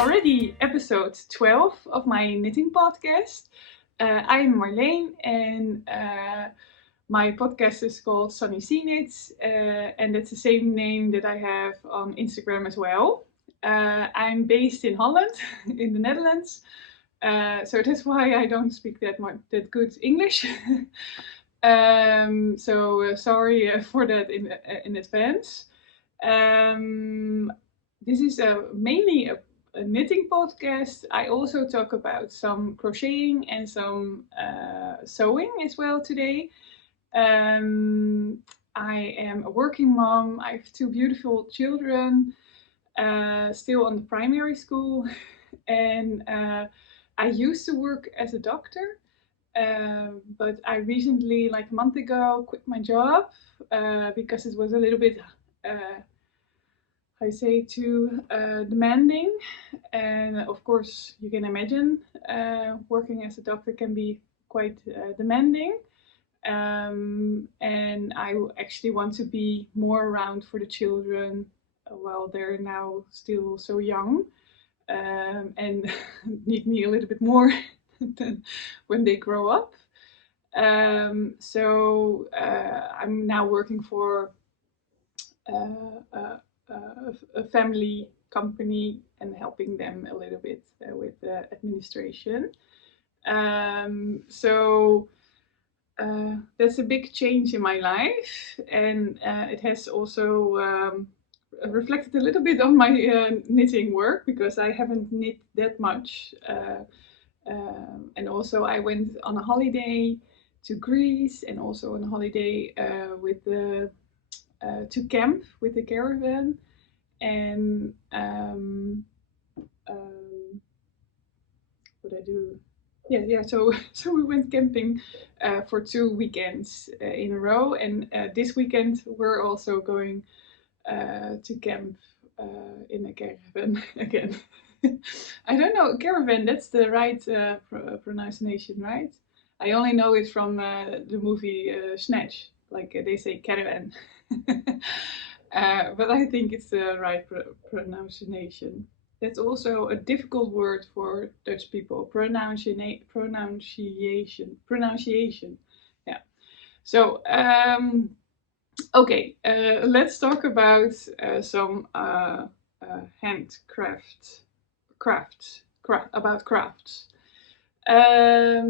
already episode 12 of my knitting podcast. I'm Marleen and my podcast is called Sunny Sea Knits and it's the same name that I have on Instagram as well. I'm based in Holland, in the Netherlands, so that's why I don't speak that good English. Sorry for that in advance. This is mainly a knitting podcast. I also talk about some crocheting and some sewing as well today. I am a working mom. I have two beautiful children, still on the primary school, and I used to work as a doctor. But I recently, like a month ago, quit my job because it was a little bit I say too demanding, and of course you can imagine working as a doctor can be quite demanding, and I actually want to be more around for the children while they're now still so young, and need me a little bit more than when they grow up. I'm now working for a family company and helping them a little bit with administration. That's a big change in my life, and it has also reflected a little bit on my knitting work because I haven't knit that much. And also I went on a holiday to Greece and also on a holiday to camp with the caravan, and what I do, yeah. So we went camping for 2 weekends in a row, and this weekend we're also going to camp in a caravan again. I don't know, caravan, that's the right pronunciation, right? I only know it from the movie Snatch, like they say caravan. But I think it's the right pronunciation. That's also a difficult word for Dutch people. Pronunciation. Yeah. So okay, let's talk about some handcraft about crafts. I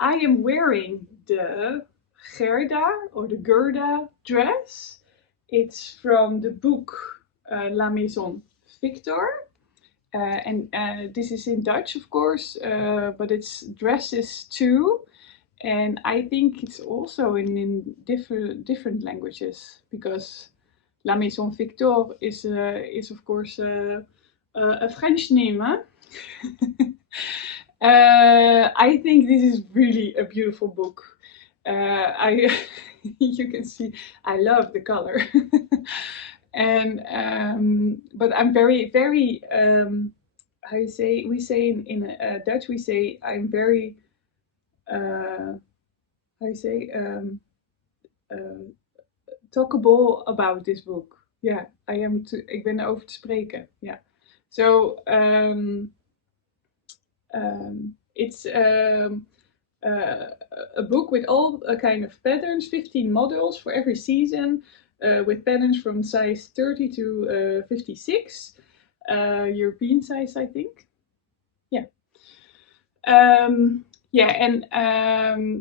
am wearing the Gerda or the Gerda dress. It's from the book La Maison Victor. And this is in Dutch, of course, but it's dresses too. And I think it's also in different languages because La Maison Victor is of course a French name. Huh? I think this is really a beautiful book. You can see I love the color, and but I'm very how you say, we say in Dutch, we say I'm very how you say talkable about this book. Ja, ik ben erover te spreken. Ja. So it's a book with all kind of patterns, 15 models for every season, with patterns from size 30 to 56, European size, I think. Yeah.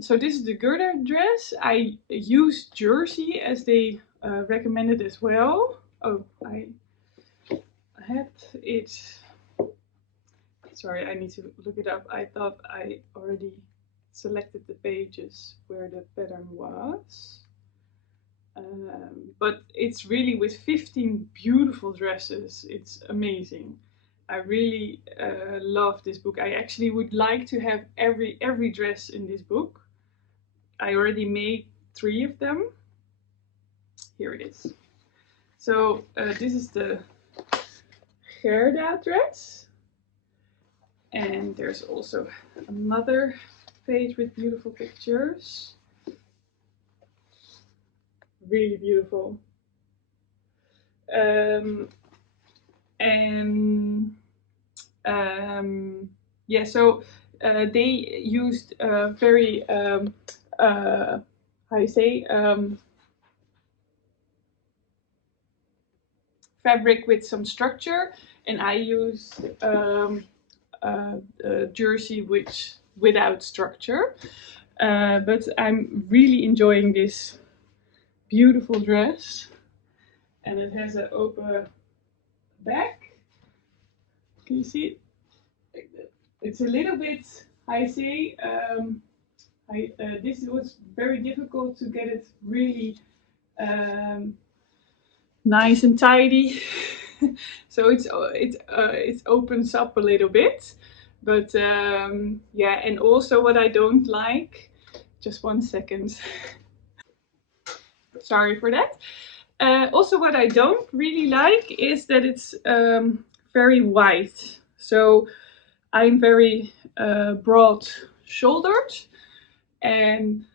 So this is the Gerda dress. I used jersey as they recommended as well. Oh, I had it. Sorry, I need to look it up. I thought I already selected the pages where the pattern was. But it's really with 15 beautiful dresses. It's amazing. I really love this book. I actually would like to have every dress in this book. I already made 3 of them. Here it is. So this is the Gerda dress. And there's also another page with beautiful pictures. Really beautiful. And Yeah, so they used very how you say fabric with some structure, and I used jersey which without structure. But I'm really enjoying this beautiful dress, and it has an open back. Can you see it? It's a little bit, I say, this was very difficult to get it really nice and tidy. So it opens up a little bit, but yeah. And also what I don't like, just 1 second. Sorry for that. Also, what I don't really like is that it's very wide. So I'm very broad shouldered, and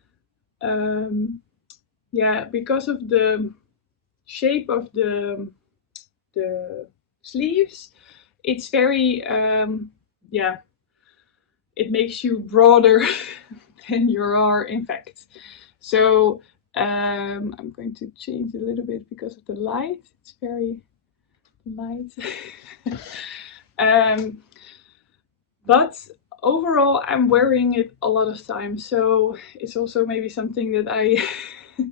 yeah, because of the shape of the sleeves, it's very yeah, it makes you broader than you are in fact. So I'm going to change a little bit because of the light. It's very light. um, but overall, I'm wearing it a lot of times, so it's also maybe something that I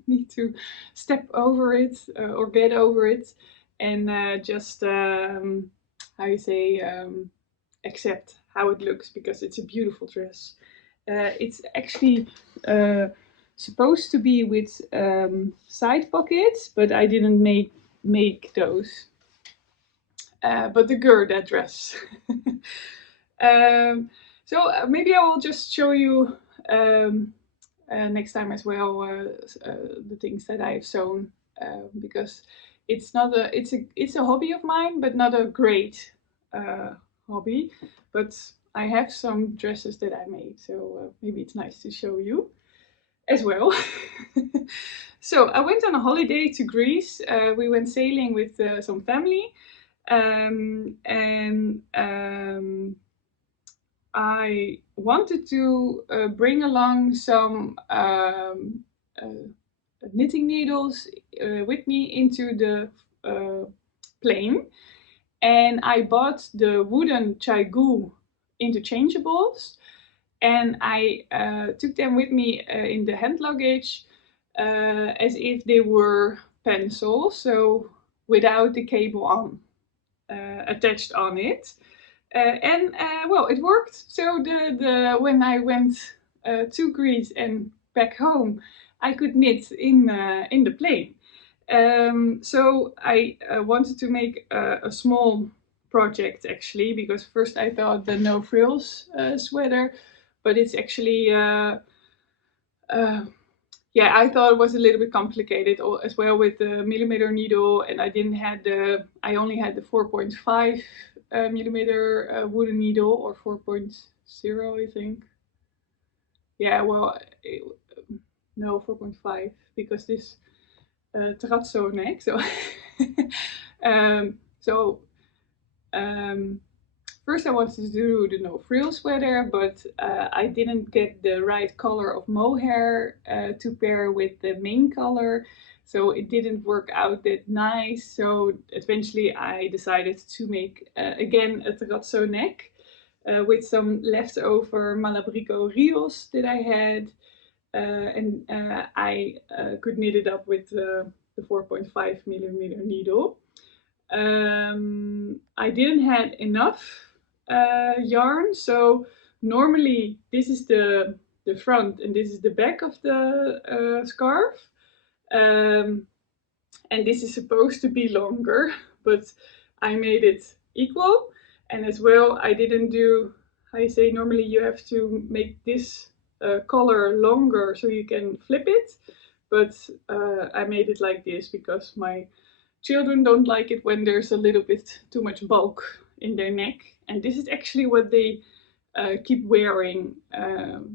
need to step over it or get over it, and just how you say accept how it looks, because it's a beautiful dress. It's actually supposed to be with side pockets, but I didn't make those. But the Gerda dress. So maybe I will just show you next time as well the things that I've sewn, because it's a hobby of mine, but not a great hobby. But I have some dresses that I made, so maybe it's nice to show you as well. So I went on a holiday to Greece. We went sailing with some family, and I wanted to bring along some knitting needles with me into the plane, and I bought the wooden chaigu interchangeables, and I took them with me in the hand luggage as if they were pencils, so without the cable on attached on it. And well, it worked. So when I went to Greece and back home, I could knit in the plane. So I wanted to make a small project actually, because first I thought the no frills sweater, but it's actually uh, yeah, I thought it was a little bit complicated as well with the millimeter needle, and I only had the 4.5 millimeter wooden needle, or 4.0 I think. Yeah, well, no, 4.5, because this Terrazzo neck. So so um, first I wanted to do the no frill sweater, but I didn't get the right color of mohair to pair with the main color, so it didn't work out that nice. So eventually I decided to make again a terrazzo neck with some leftover malabrigo rios that I had, and I could knit it up with the 4.5 millimeter needle. I didn't have enough yarn, so normally this is the front and this is the back of the scarf, um, and this is supposed to be longer, but I made it equal. And as well, I didn't do, I say normally you have to make this collar longer so you can flip it, but I made it like this because my children don't like it when there's a little bit too much bulk in their neck, and this is actually what they keep wearing.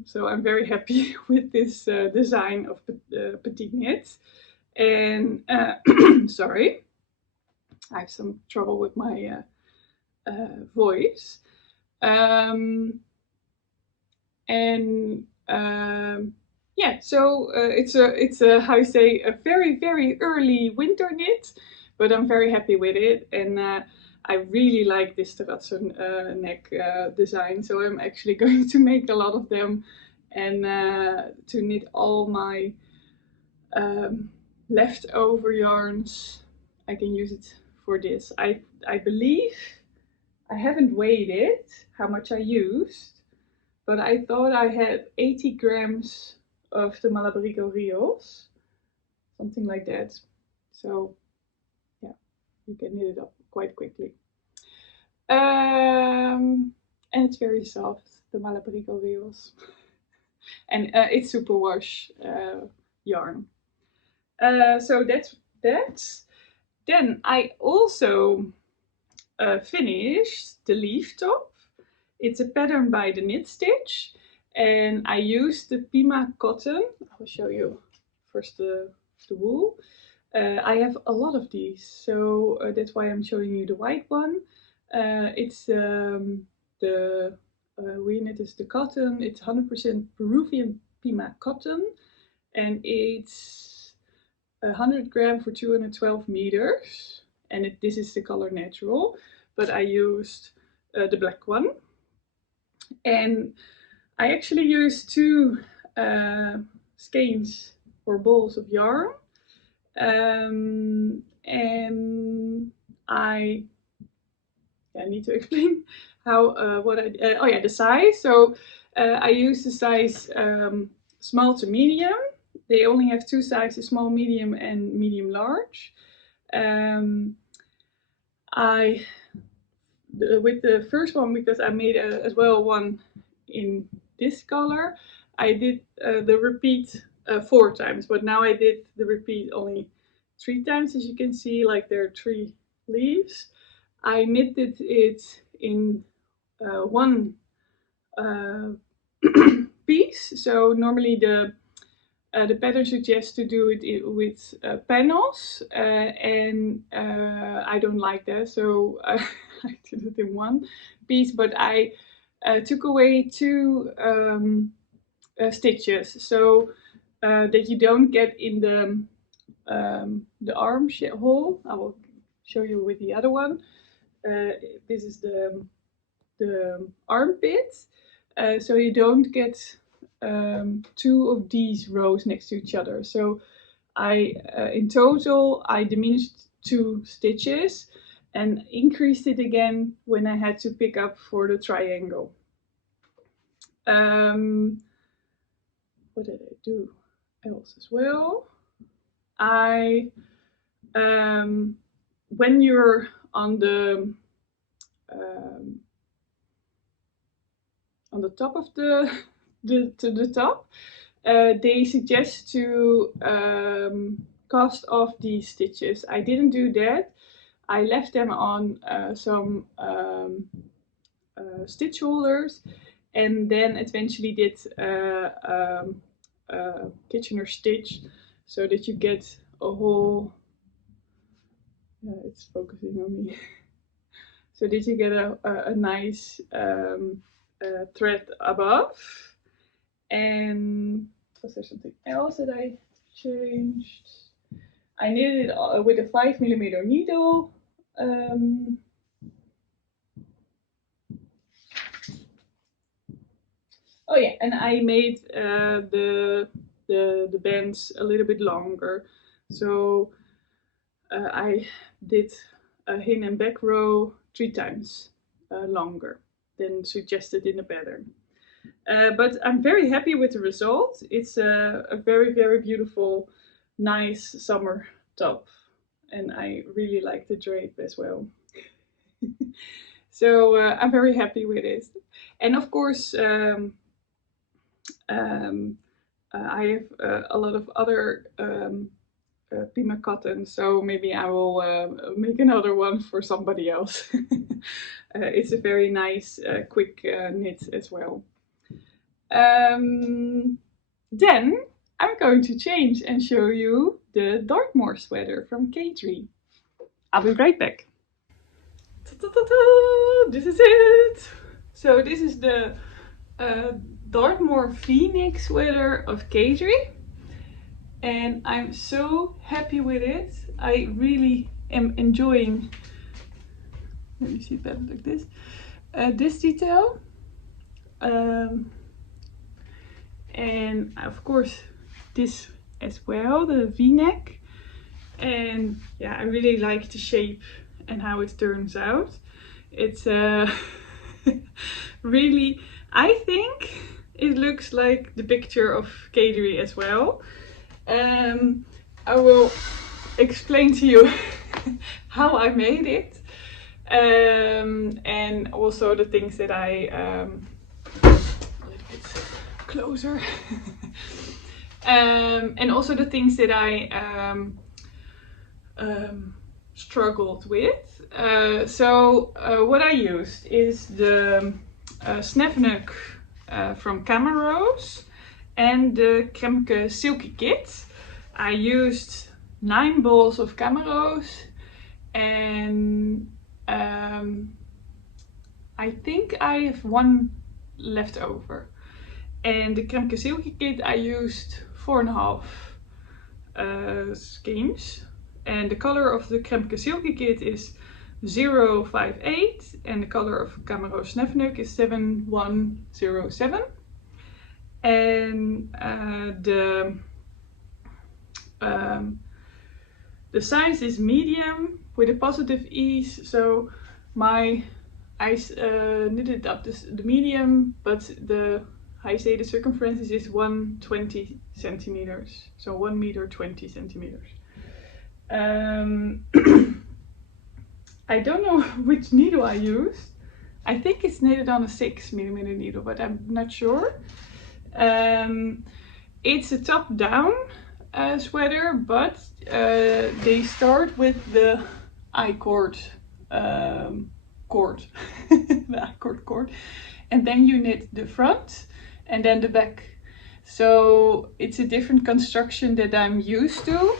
So I'm very happy with this design of petite knit. And sorry, I have some trouble with my voice. And yeah, so it's a how you say, a very early winter knit, but I'm very happy with it, and I really like this Terrazzo neck design, so I'm actually going to make a lot of them, and to knit all my leftover yarns. I can use it for this. I believe I haven't weighed it, how much I used, but I thought I had 80 grams of the malabrigo rios, something like that. So yeah, you can knit it up quite quickly. And it's very soft, the malabrigo rios. And it's superwash yarn. So that's that. Then I also finished the leaf top. It's a pattern by the Knit Stitch, and I used the Pima cotton. I will show you first the wool. I have a lot of these, so that's why I'm showing you the white one. It's the we knit is the cotton. It's 100% Peruvian Pima cotton, and it's 100 gram for 212 meters. And this is the color natural, but I used the black one. And I actually used two skeins or balls of yarn. And I need to explain how what I oh yeah, the size. So I used the size small to medium. They only have two sizes: small, medium, and medium large. With the first one, because I made as well one in this color, I did the repeat 4 times, but now I did the repeat only 3 times. As you can see, like there are 3 leaves. I knitted it in one piece. So normally the pattern suggests to do it with panels, and I don't like that, so I did it in one piece, but I took away 2 stitches, so that you don't get in the arm hole. I will show you with the other one. This is the armpit, so you don't get 2 of these rows next to each other. So I in total I diminished 2 stitches and increased it again when I had to pick up for the triangle. What did I do else as well? When you're on the top of the top, they suggest to cast off these stitches. I didn't do that. I left them on some stitch holders, and then eventually did Kitchener stitch, so that you get a whole. It's focusing on me. So that you get a nice thread above. And was there something else that I changed? I knitted it with a 5mm needle. Oh yeah, and I made the bands a little bit longer. So I did a hin and back row 3 times longer than suggested in the pattern. But I'm very happy with the result. It's a very beautiful, nice summer top, and I really like the drape as well. So I'm very happy with it. And of course, I have a lot of other Pima cotton, so maybe I will make another one for somebody else. It's a very nice, quick knit as well. Then I'm going to change and show you the Dartmoor sweater from Caidree. I'll be right back. Ta-ta-ta-ta! This is it! So this is the Dartmoor V-neck sweater of Caidree, and I'm so happy with it. I really am enjoying, let me see it better like this detail, and of course this as well, the V-neck. And yeah, I really like the shape and how it turns out. It's really, I think it looks like the picture of Caidree as well. I will explain to you how I made it, and also the things that I a little bit closer and also the things that I struggled with. What I used is the Snefnug from Camarose and the Kremke silky kit. I used 9 balls of Camarose, and I think I have 1 left over. And the Kremke silky kit I used 4.5 skeins. And the color of the Kremke silky kit is 058, and the color of Camarose Snefnug is 7107. And the size is medium with a positive ease. So I knitted up the medium, but the circumference is 120 centimeters. So 1 meter 20 centimeters. I don't know which needle I used. I think it's knitted on a 6mm needle, but I'm not sure. It's a top-down sweater, but they start with the I-cord cord, the I-cord cord, and then you knit the front and then the back. So it's a different construction that I'm used to.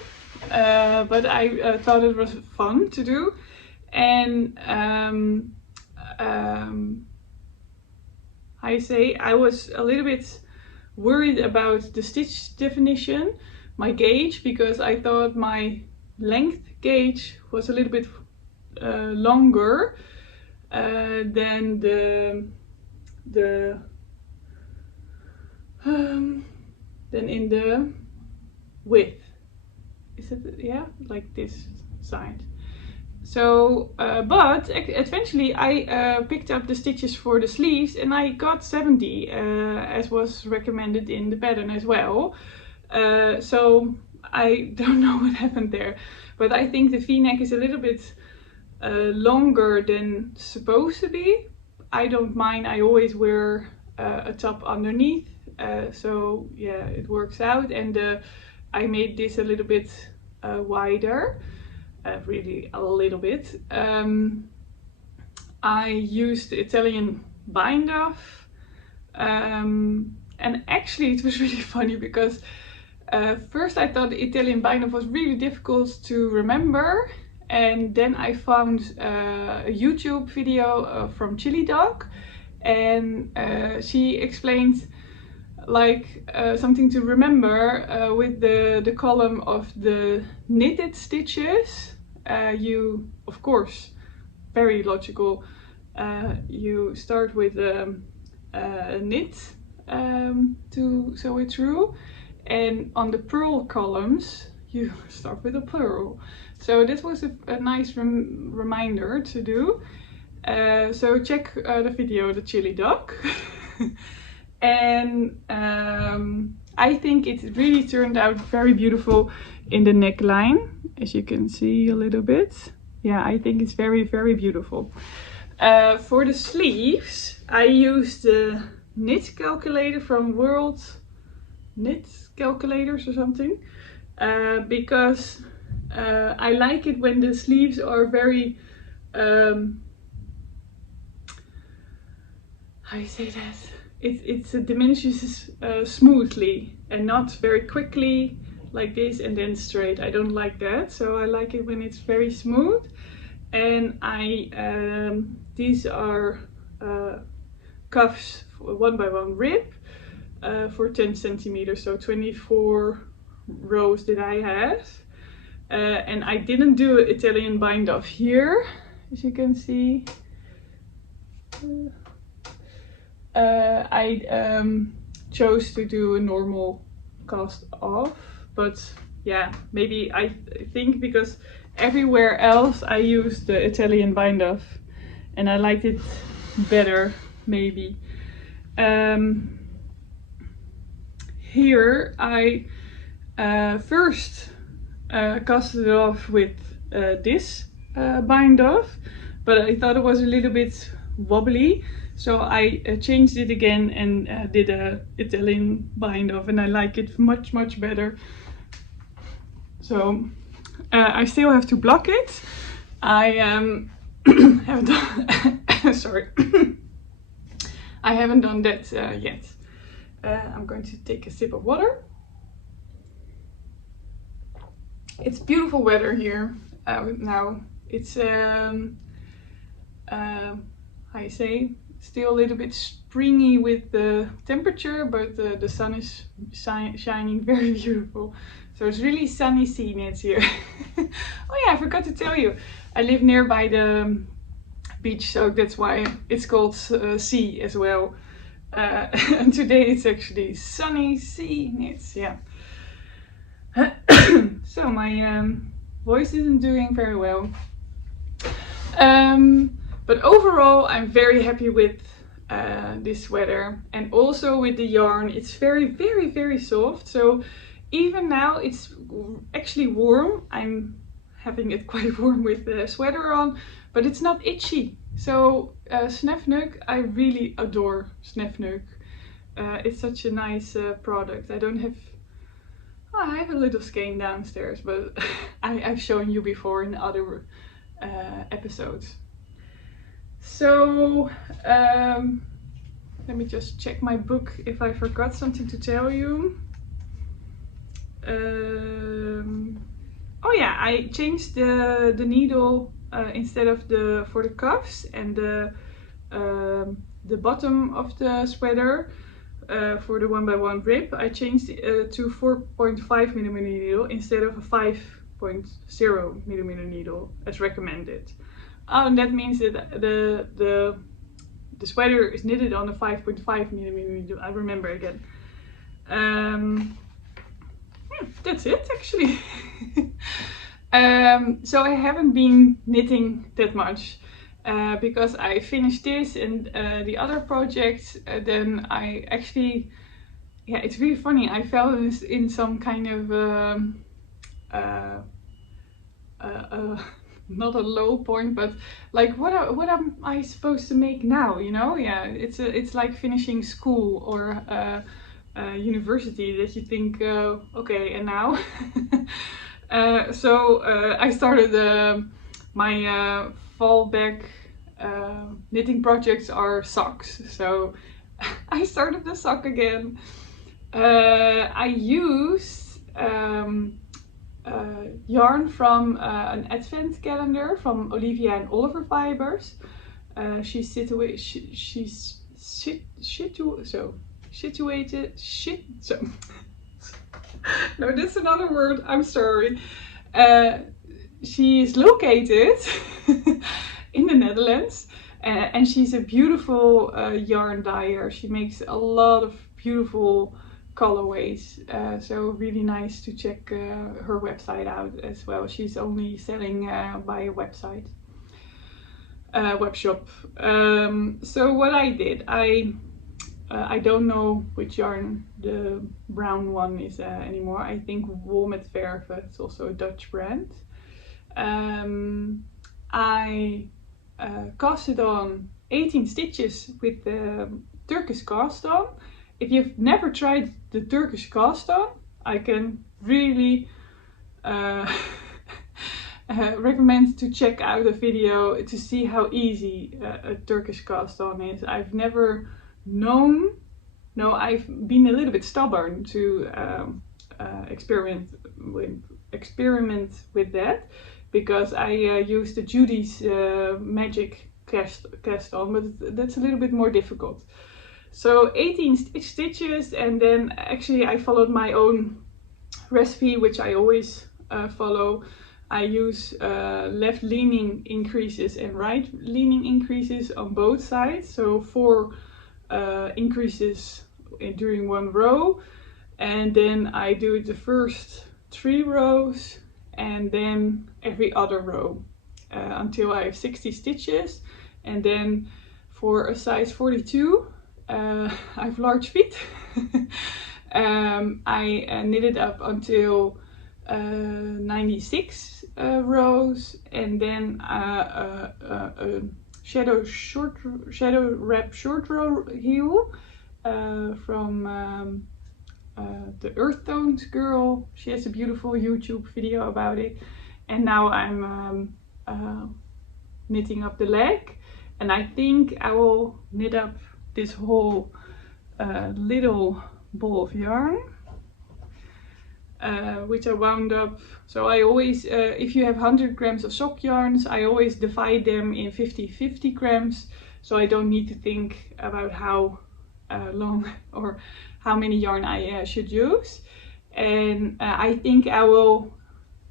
But I thought it was fun to do, and I was a little bit worried about the stitch definition, my gauge, because I thought my length gauge was a little bit longer than than in the width. Is it, yeah, like this side. So, but eventually I picked up the stitches for the sleeves, and I got 70, as was recommended in the pattern as well. So I don't know what happened there, but I think the V-neck is a little bit longer than supposed to be. I don't mind, I always wear a top underneath, so yeah, it works out. And I made this a little bit wider, really a little bit. I used the Italian bind off, and actually it was really funny because first I thought the Italian bind off was really difficult to remember, and then I found a YouTube video from Chili Dog, and she explained like something to remember with the column of the knitted stitches. You, of course, very logical, you start with a knit to sew it through, and on the purl columns you start with a purl. So this was a nice reminder to do. So check the video, the Chili Dog. And I think it really turned out very beautiful in the neckline, as you can see a little bit. Yeah, I think it's very, very beautiful. For the sleeves, I used the knit calculator from World Knit Calculators or something, because I like it when the sleeves are very, how you say that? It diminishes smoothly and not very quickly like this and then straight. I don't like that, so I like it when it's very smooth. And these are cuffs 1x1 rib for 10 centimeters, so 24 rows that I had. And I didn't do Italian bind off here, as you can see. I chose to do a normal cast off, but yeah, maybe I think because everywhere else I used the Italian bind off and I liked it better, maybe. Here I first casted it off with this bind off, but I thought it was a little bit wobbly, so I changed it again and did a Italian bind off, and I like it much better. So I still have to block it. I haven't done sorry. I haven't done that yet. I'm going to take a sip of water. It's beautiful weather here now. It's how you say, still a little bit springy with the temperature, but the sun is shining very beautiful. So it's really sunny sea nets here. Oh yeah, I forgot to tell you, I live nearby the beach, so that's why it's called sea as well. And today it's actually sunny sea nets, yeah. So my voice isn't doing very well. But overall I'm very happy with this sweater, and also with the yarn. It's very soft, so even now it's actually warm. I'm having it quite warm with the sweater on, but it's not itchy. So Snefnug, I really adore Snefnug. It's such a nice product. I have a little skein downstairs, but I've shown you before in other episodes. So let me just check my book if I forgot something to tell you. Oh yeah, I changed the needle instead of for the cuffs and the bottom of the sweater. For the 1x1 rib, I changed to 4.5mm needle instead of a 5.0mm needle as recommended. Oh, and that means that the sweater is knitted on a 5.5mm needle. I remember again. That's it actually. So I haven't been knitting that much. Because I finished this and the other projects, then I actually, yeah, it's really funny. I fell in some kind of not a low point, but like what am I supposed to make now? You know, yeah, it's like finishing school or university, that you think, okay, and now. So I started my fallback knitting projects are socks, so I started the sock again. I used yarn from an advent calendar from Olivia and Oliver Fibers. She's no, that's another word, I'm sorry. She is located in the Netherlands, and she's a beautiful yarn dyer. She makes a lot of beautiful colorways, so really nice to check her website out as well. She's only selling by a website, web shop. So what I did, I don't know which yarn the brown one is anymore. I think Wool met Verve, it's also a Dutch brand. I casted on 18 stitches with the Turkish cast on. If you've never tried the Turkish cast on, I can really recommend to check out a video to see how easy a Turkish cast on is. I've never known, no, I've been a little bit stubborn to experiment with that, because I used the Judy's Magic cast on, but that's a little bit more difficult. So 18 stitches, and then actually I followed my own recipe, which I always follow. I use left leaning increases and right leaning increases on both sides, so 4 increases during one row, and then I do the first 3 rows and then every other row until I have 60 stitches. And then for a size 42, I have large feet. I knit it up until 96 rows, and then a shadow wrap short row heel from the Earth Tones girl. She has a beautiful YouTube video about it. And now I'm knitting up the leg, and I think I will knit up this whole little ball of yarn, which I wound up. So I always, if you have 100 grams of sock yarns, I always divide them in 50-50 grams, so I don't need to think about how long or how many yarn I should use. And I think I will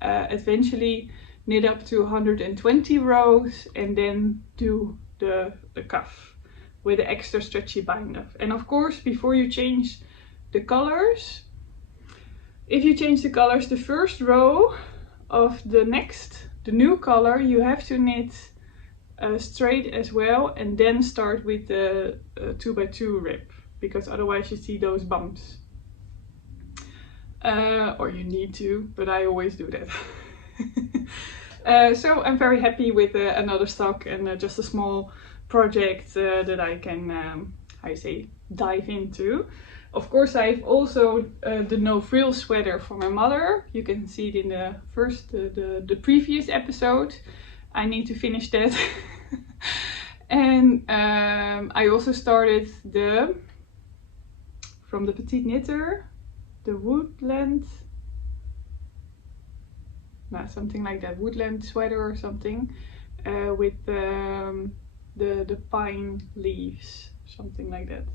eventually knit up to 120 rows and then do the cuff with the extra stretchy bind up. And of course, before you change the colors, if you change the colors, the first row of the new color, you have to knit straight as well, and then start with the 2x2 rib, because otherwise you see those bumps. Or you need to, but I always do that. So I'm very happy with another stock and just a small project that I can, dive into. Of course, I've also the no frill sweater for my mother. You can see it in the previous episode. I need to finish that. And I also started from the Petite Knitter, the woodland, something like that, woodland sweater or something, with the pine leaves, something like that.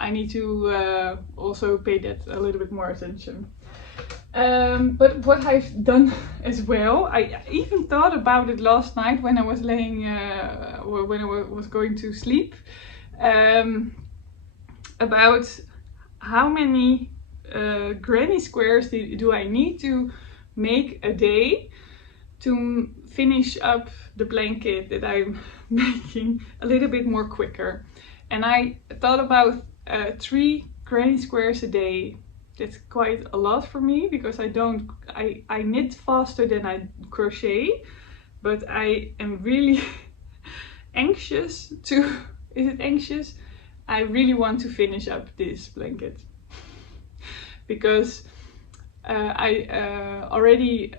I need to also pay that a little bit more attention. But what I've done as well, I even thought about it last night when I was laying, or when I was going to sleep, about how many granny squares do I need to make a day to finish up the blanket that I'm making a little bit more quicker. And I thought about 3 granny squares a day. That's quite a lot for me, because I knit faster than I crochet, but I am really anxious to, is it anxious? I really want to finish up this blanket, because I already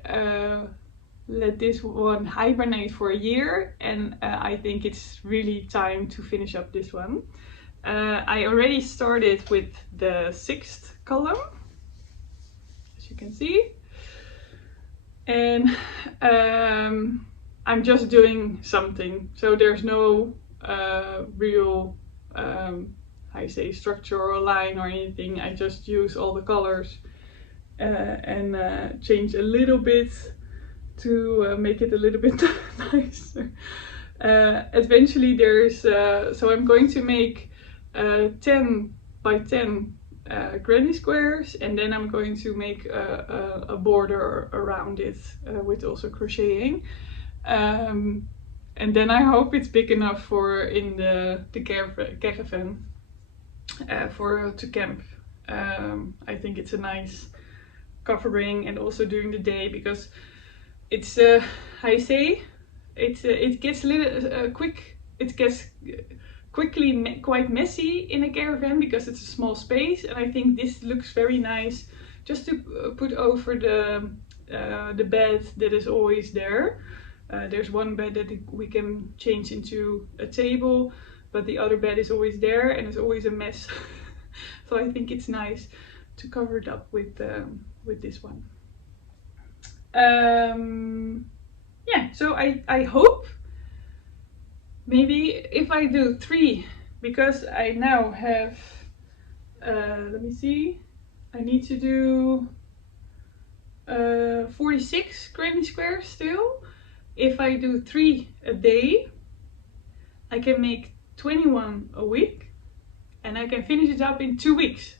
let this one hibernate for a year, and I think it's really time to finish up this one. I already started with the 6th column, as you can see, and I'm just doing something, so there's no real structure or line or anything. I just use all the colors and change a little bit to make it a little bit nicer. Eventually there's, so I'm going to make 10 by 10 granny squares, and then I'm going to make a border around it with also crocheting. And then I hope it's big enough for in the caravan to camp. I think it's a nice covering, and also during the day, because it's it gets a little it gets quickly quite messy in a caravan because it's a small space, and I think this looks very nice just to put over the bed that is always there. There's one bed that we can change into a table, but the other bed is always there and it's always a mess. So I think it's nice to cover it up with this one. Yeah, so I hope maybe if I do 3, because I now have, let me see, I need to do 46 granny squares still. If I do 3 a day, I can make 21 a week, and I can finish it up in 2 weeks.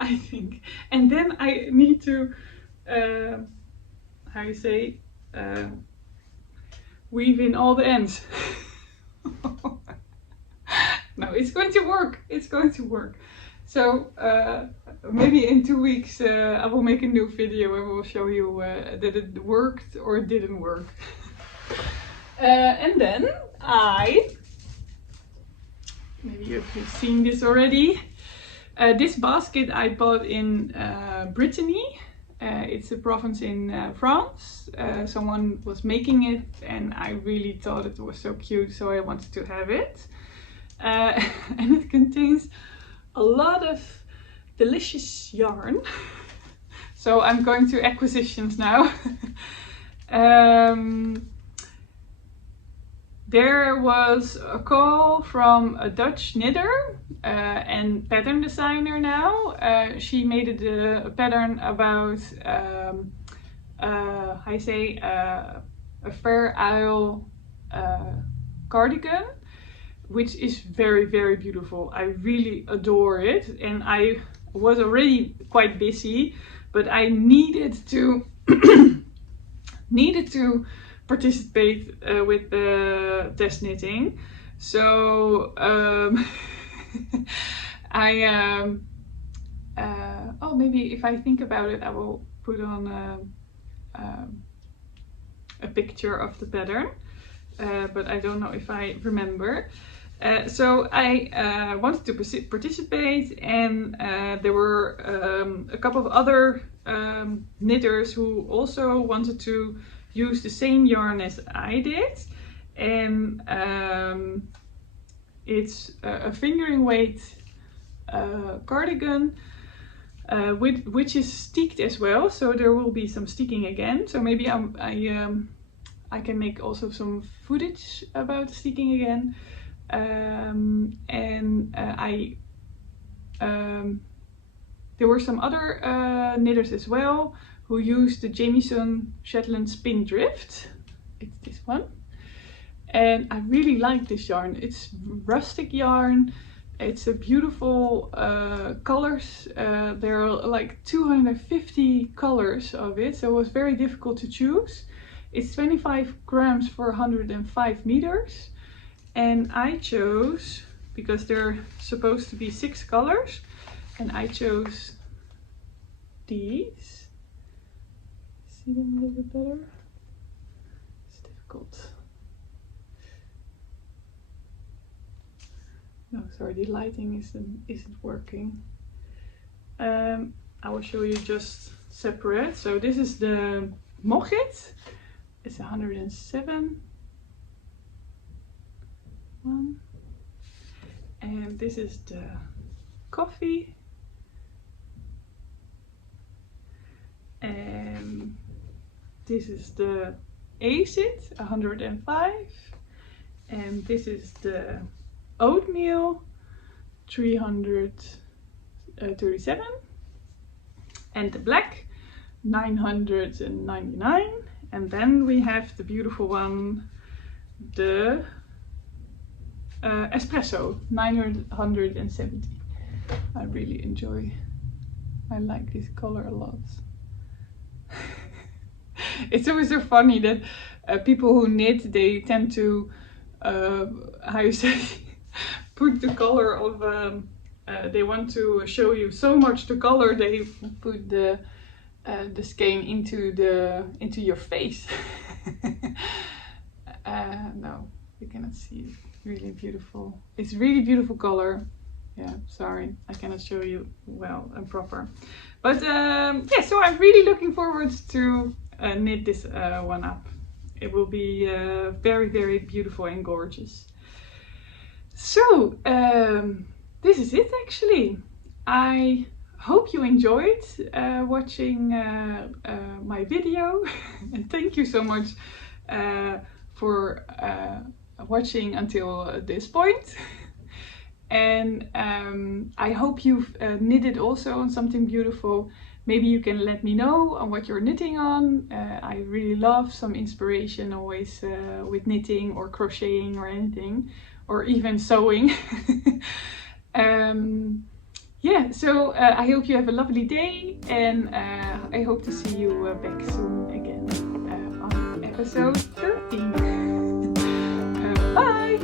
I think. And then I need to, how you say, weave in all the ends. No, it's going to work. It's going to work. So maybe in 2 weeks I will make a new video and will show you that it worked or didn't work. And then maybe you've seen this already. This basket I bought in Brittany. It's a province in France. Someone was making it and I really thought it was so cute, so I wanted to have it. And it contains a lot of delicious yarn. So I'm going to acquisitions now. There was a call from a Dutch knitter and pattern designer now. She made a pattern about, how you say, a Fair Isle cardigan, which is very, very beautiful. I really adore it, and I was already quite busy, but I needed to participate with the test knitting. So oh, maybe if I think about it, I will put on a picture of the pattern, but I don't know if I remember. So I wanted to participate, and there were a couple of other knitters who also wanted to use the same yarn as I did, and it's a fingering weight cardigan which is sticked as well, so there will be some sticking again. So maybe I can make also some footage about sticking again. There were some other knitters as well who used the Jamieson Shetland Spindrift. It's this one. And I really like this yarn. It's rustic yarn. It's a beautiful colors. There are like 250 colors of it, so it was very difficult to choose. It's 25 grams for 105 meters. And I chose, because there are supposed to be 6 colors, and I chose these. See them a little bit better? It's difficult. No, sorry, the lighting isn't working. I will show you just separate. So this is the Mohit. It's 107. One. And this is the coffee. And this is the acid, 105. And this is the oatmeal, 337. And the black, 999. And then we have the beautiful one, the espresso, 970. I really enjoy. I like this color a lot. It's always so funny that people who knit, they tend to, how you say, put the color of, they want to show you so much the color, they put the skein into your face. No, you cannot see it. Really beautiful. It's really beautiful color. Yeah, sorry, I cannot show you well and proper. But yeah, so I'm really looking forward to knit this one up. It will be very, very beautiful and gorgeous. So this is it actually. I hope you enjoyed watching my video, and thank you so much for watching until this point. And I hope you've knitted also on something beautiful. Maybe you can let me know on what you're knitting on. I really love some inspiration always with knitting or crocheting or anything, or even sewing. Yeah, so I hope you have a lovely day, and I hope to see you back soon again on episode 13. Bye!